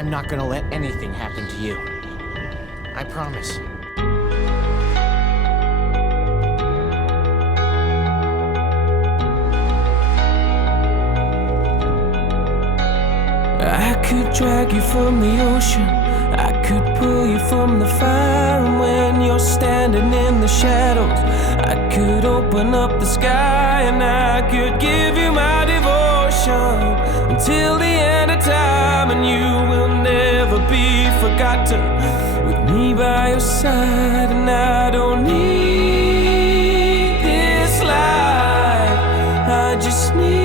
I'm not gonna let anything happen to you. I promise. I could drag you from the ocean, I could pull you from the fire. And when you're standing in the shadows, I could open up the sky. And I could give you my devotion until the end of time. And you will never be forgotten with me by your side. And I don't need this life, I just need.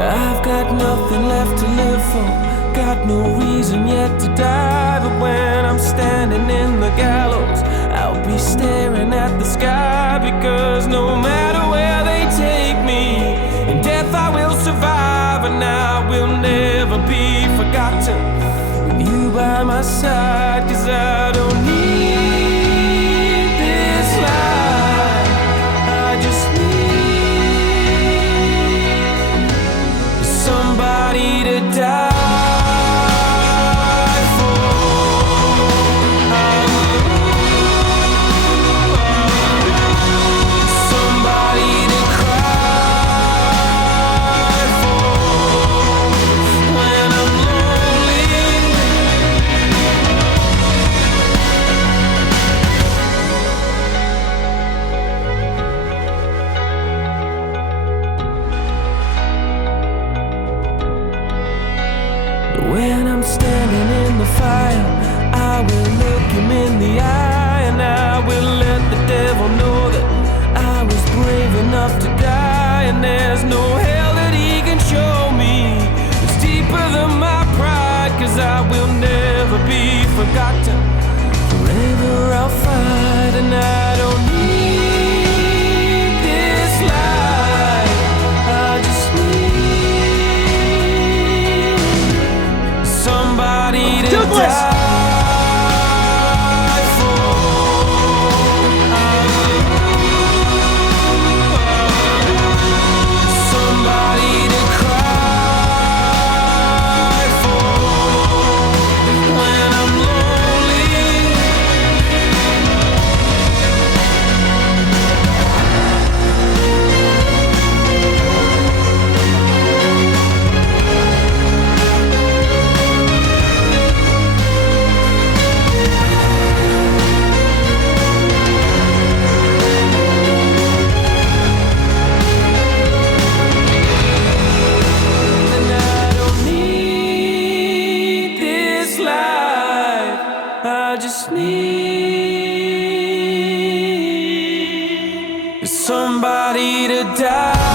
I've got nothing left to live for, got no reason yet to die. But when I'm standing in the gallows, I'll be staring at the sky. Because no matter where they take me, in death I will survive. And I will never be forgotten with you by my side. 'Cause I don't need this life, I just need somebody to die for. Somebody to cry for when I'm lonely. When I'm standing in the fire, I will look him in the eye. And I will let the devil know that I was brave enough to die. And there's no hell that he can show me it's deeper than my pride. 'Cause I will never be forgotten, forever I'll fight. And I don't need this life, I just need somebody to Douglas! die for. Somebody to cry for when I'm lonely. And I don't need this life, I just need somebody to die.